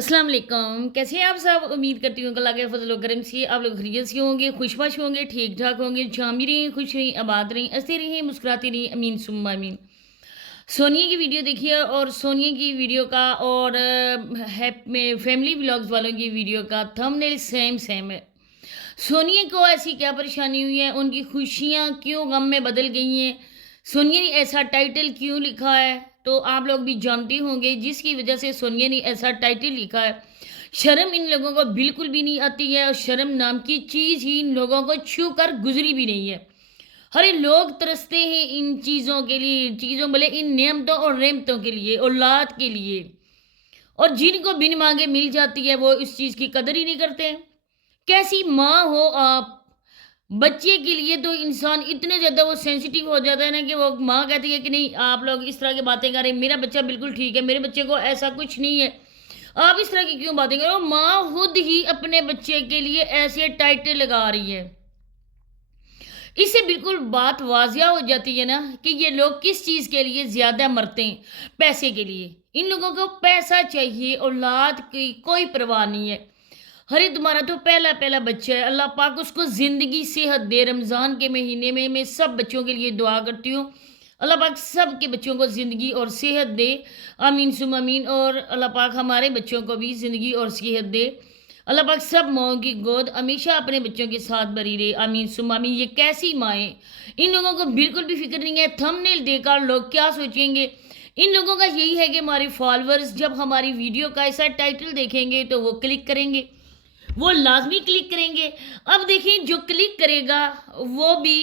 अस्सलाम वालेकुम। कैसे हैं आप सब? उम्मीद करती हूँ कि अल्लाह के फजल व करम से आप लोग खैरियत से होंगे, खुशबाश होंगे, ठीक ठाक होंगे। जहाँ भी रहें, खुश रहें, आबाद रहें, हंसते रहें, मुस्कुराते रहें। अमीन सुम्मा अमीन। सोनिया की वीडियो देखिए और सोनिया की वीडियो का और फैमिली व्लॉग्स वालों की वीडियो का थंबनेल सेम सेम है। सोनिया को ऐसी क्या परेशानी हुई है? उनकी खुशियाँ क्यों गम में बदल गई हैं? सोनिया ने ऐसा टाइटल क्यों लिखा है? तो आप लोग भी जानते होंगे जिसकी वजह से सोनिया ने ऐसा टाइटल लिखा है। शर्म इन लोगों को बिल्कुल भी नहीं आती है और शर्म नाम की चीज़ ही इन लोगों को छू कर गुजरी भी नहीं है। अरे लोग तरसते हैं इन चीज़ों के लिए, चीज़ों बोले इन नेमतों और नेमतों के लिए, औलाद के लिए। और जिनको बिन मांगे मिल जाती है वो इस चीज़ की कदर ही नहीं करते। कैसी माँ हो आप? बच्चे के लिए तो इंसान इतने ज़्यादा वो सेंसिटिव हो जाता है ना कि वो माँ कहती है कि नहीं आप लोग इस तरह की बातें कर रहे हैं, मेरा बच्चा बिल्कुल ठीक है, मेरे बच्चे को ऐसा कुछ नहीं है, आप इस तरह की क्यों बातें कर रहे हो? माँ खुद ही अपने बच्चे के लिए ऐसे टाइटल लगा रही है। इससे बिल्कुल बात वाज़िया हो जाती है ना कि ये लोग किस चीज़ के लिए ज़्यादा मरते हैं, पैसे के लिए। इन लोगों को पैसा चाहिए, औलाद की कोई परवाह नहीं है। अरे तुम्हारा तो पहला पहला बच्चा है, अल्लाह पाक उसको ज़िंदगी सेहत दे। रमज़ान के महीने में मैं सब बच्चों के लिए दुआ करती हूँ, अल्लाह पाक सब के बच्चों को ज़िंदगी और सेहत दे। आमीन सुम आमीन। और अल्लाह पाक हमारे बच्चों को भी ज़िंदगी और सेहत दे। अल्लाह पाक सब माँओं की गोद हमेशा अपने बच्चों के साथ भरी रहे। आमीन सुम आमीन। ये कैसी माएँ, इन लोगों को बिल्कुल भी फिक्र नहीं है थंबनेल देखकर लोग क्या सोचेंगे। इन लोगों का यही है कि हमारे फॉलोअर्स जब हमारी वीडियो का ऐसा टाइटल देखेंगे तो वो क्लिक करेंगे, वो लाजमी क्लिक करेंगे। अब देखिए जो क्लिक करेगा वो भी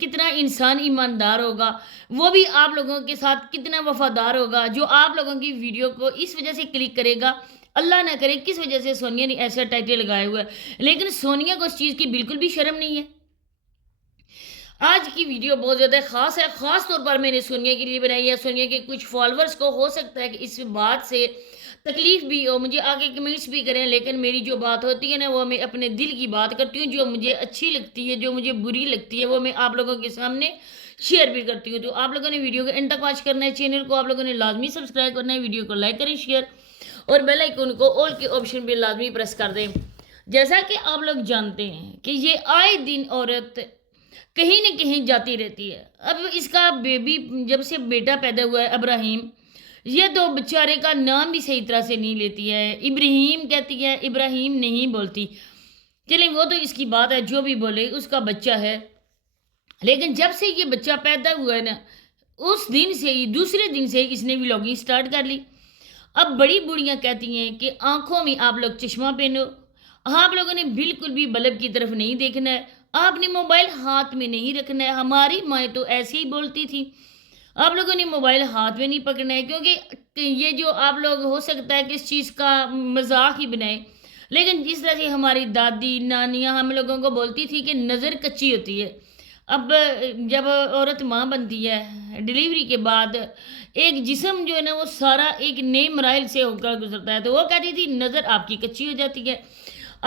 कितना इंसान ईमानदार होगा, वो भी आप लोगों के साथ कितना वफादार होगा जो आप लोगों की वीडियो को इस वजह से क्लिक करेगा। अल्लाह ना करे किस वजह से सोनिया ने ऐसा टाइटल लगाया हुआ है, लेकिन सोनिया को उस चीज़ की बिल्कुल भी शर्म नहीं है। आज की वीडियो बहुत ज़्यादा ख़ास है, ख़ास तौर पर मैंने सोनिया के लिए बनाई है। सोनिया के कुछ फॉलोअर्स को हो सकता है कि इस बात से तकलीफ़ भी हो, मुझे आगे कमेंट्स भी करें, लेकिन मेरी जो बात होती है ना वो मैं अपने दिल की बात करती हूँ। जो मुझे अच्छी लगती है, जो मुझे बुरी लगती है, वो मैं आप लोगों के सामने शेयर भी करती हूँ। तो आप लोगों ने वीडियो को एंड तक वॉच करना है, चैनल को आप लोगों ने लाजमी सब्सक्राइब करना है, वीडियो को लाइक करें, शेयर और बेल आइकन को ऑल के ऑप्शन पे लाजमी प्रेस कर दें। जैसा कि आप लोग जानते हैं कि ये आए दिन औरत कहीं न कहीं जाती रहती है। अब इसका बेबी जब से बेटा पैदा हुआ है इब्राहिम, ये तो बेचारे का नाम भी सही तरह से नहीं लेती है। इब्राहिम कहती है, इब्राहिम नहीं बोलती। चलिए वो तो इसकी बात है, जो भी बोले उसका बच्चा है। लेकिन जब से ये बच्चा पैदा हुआ है ना, उस दिन से ही दूसरे दिन से ही इसने व्लॉगिंग स्टार्ट कर ली। अब बड़ी बूढ़ियाँ कहती हैं कि आँखों में आप लोग चश्मा पहनो, आप लोगों ने बिल्कुल भी बल्ब की तरफ नहीं देखना है, आपने मोबाइल हाथ में नहीं रखना है। हमारी माएँ तो ऐसे ही बोलती थी, आप लोगों ने मोबाइल हाथ में नहीं पकड़ना है, क्योंकि ये जो आप लोग हो सकता है कि इस चीज़ का मजाक ही बनाए, लेकिन जिस तरह से हमारी दादी नानियाँ हम लोगों को बोलती थी कि नज़र कच्ची होती है। अब जब औरत माँ बनती है डिलीवरी के बाद, एक जिस्म जो है ना वो सारा एक नए मराइल से होकर गुजरता है, तो वो कहती थी नज़र आपकी कच्ची हो जाती है,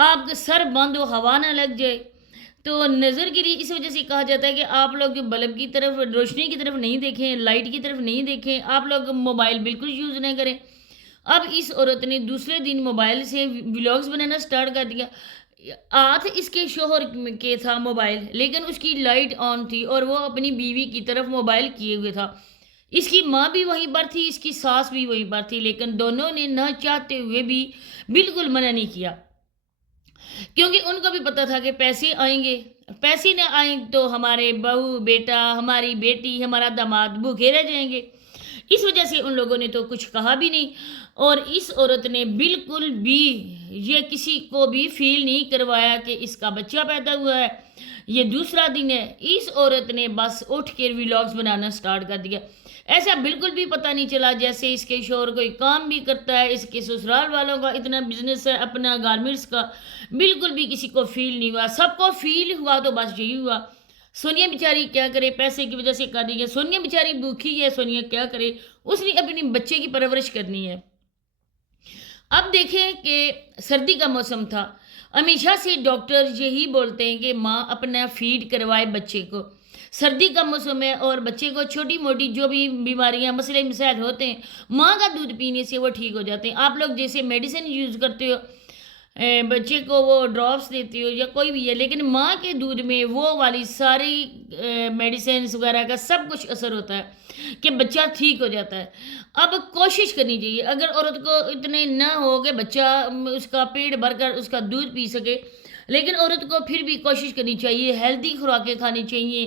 आपका सर बंद हो हवा ना लग जाए। तो नज़र के लिए इस वजह से कहा जाता है कि आप लोग बल्ब की तरफ, रोशनी की तरफ नहीं देखें, लाइट की तरफ नहीं देखें, आप लोग मोबाइल बिल्कुल यूज़ नहीं करें। अब इस औरत ने दूसरे दिन मोबाइल से व्लॉग्स बनाना स्टार्ट कर दिया। हाथ इसके शोहर के था मोबाइल, लेकिन उसकी लाइट ऑन थी और वो अपनी बीवी की तरफ मोबाइल किए हुए था। इसकी माँ भी वहीं पर थी, इसकी सास भी वहीं पर थी, लेकिन दोनों ने न चाहते हुए भी बिल्कुल मना नहीं किया, क्योंकि उनको भी पता था कि पैसे आएंगे। पैसे न आए तो हमारे बहू बेटा, हमारी बेटी, हमारा दामाद भूखे रह जाएंगे। इस वजह से उन लोगों ने तो कुछ कहा भी नहीं। और इस औरत ने बिल्कुल भी ये किसी को भी फील नहीं करवाया कि इसका बच्चा पैदा हुआ है, ये दूसरा दिन है। इस औरत ने बस उठ के व्लॉग्स बनाना स्टार्ट कर दिया। ऐसा बिल्कुल भी पता नहीं चला जैसे इसके शोहर कोई काम भी करता है, इसके ससुराल वालों का इतना बिजनेस है अपना गारमेंट्स का, बिल्कुल भी किसी को फील नहीं हुआ। सबको फील हुआ तो बस यही हुआ, सोनिया बेचारी क्या करे, पैसे की वजह से कर रही है, सोनिया बेचारी भूखी है, सोनिया क्या करे, उसने अपने बच्चे की परवरिश करनी है। अब देखें कि सर्दी का मौसम था, हमेशा से डॉक्टर यही बोलते हैं कि माँ अपना फीड करवाए बच्चे को। سردی کا موسم ہے اور بچے کو چھوٹی موٹی جو بھی بیماریاں مسئلے مسائل ہوتے ہیں ماں کا دودھ پینے سے وہ ٹھیک ہو جاتے ہیں. آپ لوگ جیسے میڈیسن یوز کرتے ہو, بچے کو وہ ڈراپس دیتے ہو یا کوئی بھی ہے, لیکن ماں کے دودھ میں وہ والی ساری میڈیسنس وغیرہ کا سب کچھ اثر ہوتا ہے کہ بچہ ٹھیک ہو جاتا ہے. اب کوشش کرنی چاہیے اگر عورت کو اتنے نہ ہو کہ بچہ اس کا پیٹ بھر کر اس کا دودھ پی سکے, لیکن عورت کو پھر بھی کوشش کرنی چاہیے, ہیلدی خوراکیں کھانی چاہیے.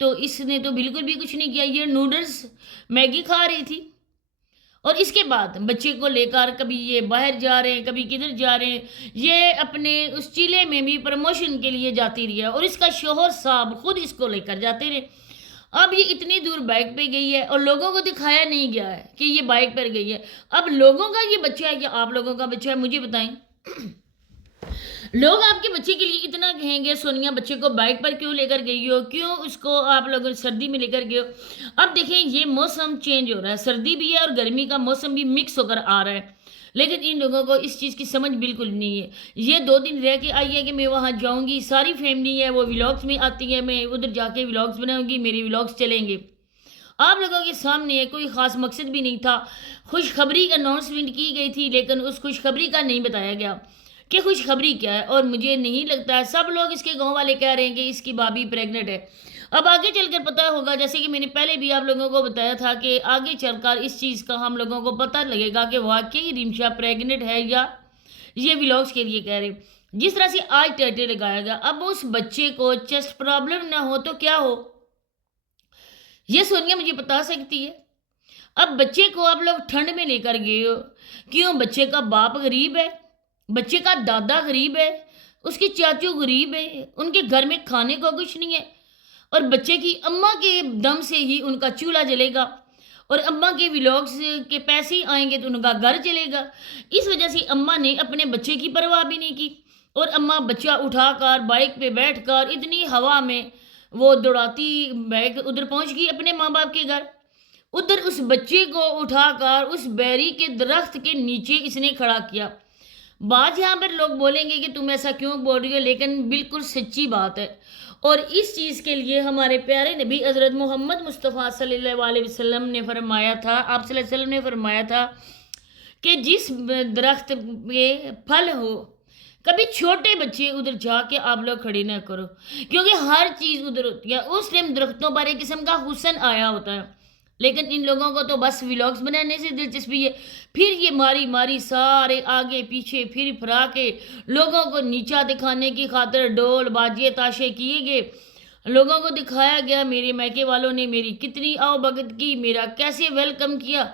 تو اس نے تو بالکل بھی کچھ نہیں کیا, یہ نوڈلس میگی کھا رہی تھی اور اس کے بعد بچے کو لے کر کبھی یہ باہر جا رہے ہیں کبھی کدھر جا رہے ہیں, یہ اپنے اس چیلے میں بھی پروموشن کے لیے جاتی رہی ہے اور اس کا شوہر صاحب خود اس کو لے کر جاتے رہے. اب یہ اتنی دور بائک پہ گئی ہے اور لوگوں کو دکھایا نہیں گیا ہے کہ یہ بائک پر گئی ہے. اب لوگوں کا یہ بچہ ہے یا آپ لوگوں کا بچہ ہے, مجھے بتائیں. لوگ آپ کے بچے کے لیے اتنا کہیں گے سونیا بچے کو بائک پر کیوں لے کر گئی ہو, کیوں اس کو آپ لوگ سردی میں لے کر گئے ہو. اب دیکھیں یہ موسم چینج ہو رہا ہے, سردی بھی ہے اور گرمی کا موسم بھی مکس ہو کر آ رہا ہے, لیکن ان لوگوں کو اس چیز کی سمجھ بالکل نہیں ہے. یہ 2 دن رہ کے آئی ہے کہ میں وہاں جاؤں گی, ساری فیملی ہے وہ ولاگس میں آتی ہے, میں ادھر جا کے ولاگس بناؤں گی, میری ولاگس چلیں گے. آپ لوگوں کے سامنے ہے, کوئی خاص مقصد بھی نہیں تھا. خوشخبری کا اناؤنسمنٹ کی گئی تھی لیکن اس خوشخبری کا نہیں بتایا گیا کہ خوشخبری کیا ہے. اور مجھے نہیں لگتا ہے, سب لوگ اس کے گاؤں والے کہہ رہے ہیں کہ اس کی بھابھی پریگننٹ ہے. اب آگے چل کر پتہ ہوگا, جیسے کہ میں نے پہلے بھی آپ لوگوں کو بتایا تھا کہ آگے چل کر اس چیز کا ہم لوگوں کو پتہ لگے گا کہ واقعی رمشا پریگننٹ ہے یا یہ ولاگس کے لیے کہہ رہے. جس طرح سے آج ٹائٹل لگایا گیا, اب اس بچے کو چیسٹ پرابلم نہ ہو تو کیا ہو, یہ سونیا مجھے بتا سکتی ہے. اب بچے کو آپ لوگ ٹھنڈ میں لے کر گئے ہو, کیوں؟ بچے کا باپ غریب ہے, بچے کا دادا غریب ہے, اس کے چاچو غریب ہے, ان کے گھر میں کھانے کو کچھ نہیں ہے, اور بچے کی اماں کے دم سے ہی ان کا چولہا جلے گا, اور اماں کے ولاگس کے پیسے ہی آئیں گے تو ان کا گھر چلے گا. اس وجہ سے اماں نے اپنے بچے کی پرواہ بھی نہیں کی, اور اماں بچہ اٹھا کر بائک پہ بیٹھ کر اتنی ہوا میں وہ دوڑاتی بیگ ادھر پہنچ گئی اپنے ماں باپ کے گھر. ادھر اس بچے کو اٹھا کر اس بیری کے درخت کے نیچے اس نے کھڑا کیا. بات یہاں پر لوگ بولیں گے کہ تم ایسا کیوں بول رہی ہو, لیکن بالکل سچی بات ہے. اور اس چیز کے لیے ہمارے پیارے نبی حضرت محمد مصطفیٰ صلی اللہ علیہ وسلم نے فرمایا تھا, آپ صلی اللہ علیہ وسلم نے فرمایا تھا کہ جس درخت پہ پھل ہو, کبھی چھوٹے بچے ادھر جا کے آپ لوگ کھڑے نہ کرو, کیونکہ ہر چیز ادھر ہوتی ہے. اس ٹائم درختوں پر ایک قسم کا حسن آیا ہوتا ہے, لیکن ان لوگوں کو تو بس ولاگس بنانے سے دلچسپی ہے. پھر یہ ماری ماری سارے آگے پیچھے پھر پھرا کے لوگوں کو نیچا دکھانے کی خاطر ڈول باجے تاشے کیے گئے, لوگوں کو دکھایا گیا میرے میکے والوں نے میری کتنی آؤ بھگت کی, میرا کیسے ویلکم کیا.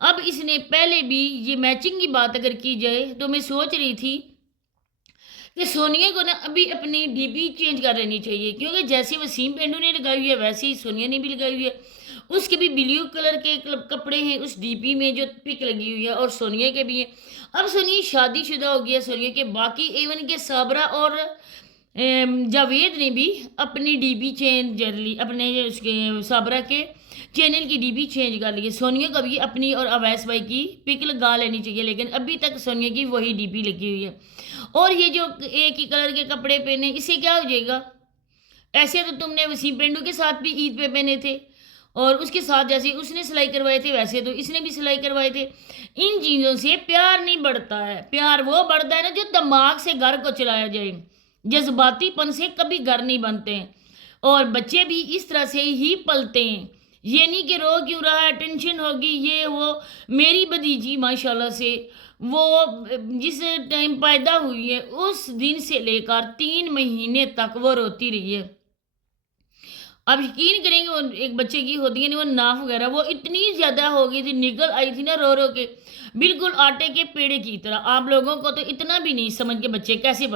اب اس نے پہلے بھی یہ میچنگ کی بات اگر کی جائے تو میں سوچ رہی تھی کہ سونیا کو نا ابھی اپنی ڈی پی چینج کر لینی چاہیے, کیونکہ جیسے وسیم پینڈو نے لگائی ہوئی ہے ویسے ہی سونیا نے بھی لگائی ہوئی ہے. اس کے بھی بلیو کلر کے کپڑے ہیں اس ڈی پی میں جو پک لگی ہوئی ہے, اور سونیا کے بھی ہیں. اب سونیا شادی شدہ ہو گیا, سونیا کے باقی ایون کے صابرہ اور جاوید نے بھی اپنی ڈی پی چینج کر لی, اپنے اس کے صابرہ کے چینل کی ڈی پی چینج کر لی. سونیا کو بھی اپنی اور اویس بھائی کی پک لگا لینی چاہیے, لیکن ابھی تک سونیا کی وہی ڈی پی لگی ہوئی ہے. اور یہ جو ایک ہی کلر کے کپڑے پہنے, اس سے کیا ہو جائے گا؟ ایسے تو تم نے وسیم پینڈو کے ساتھ بھی عید پہ پہنے تھے, اور اس کے ساتھ جیسے اس نے سلائی کروائے تھے ویسے تو اس نے بھی سلائی کروائے تھے. ان چیزوں سے پیار نہیں بڑھتا ہے, پیار وہ بڑھتا ہے نا جو دماغ سے گھر کو چلایا جائے. جذباتی پن سے کبھی گھر نہیں بنتے ہیں, اور بچے بھی اس طرح سے ہی پلتے ہیں. یہ نہیں کہ رو کیوں رہا ہے, ٹینشن ہوگی یہ وہ. میری بھتیجی ماشاءاللہ سے وہ جس ٹائم پیدا ہوئی ہے اس دن سے لے کر 3 مہینے تک وہ روتی رہی ہے. آپ یقین کریں گے وہ ایک بچے کی ہوتی ہے نا وہ ناف وغیرہ وہ اتنی زیادہ ہو گئی تھی, نکل آئی تھی نا رو رو کے, بالکل آٹے کے پیڑے کی طرح. آپ لوگوں کو تو اتنا بھی نہیں سمجھ کے بچے کیسے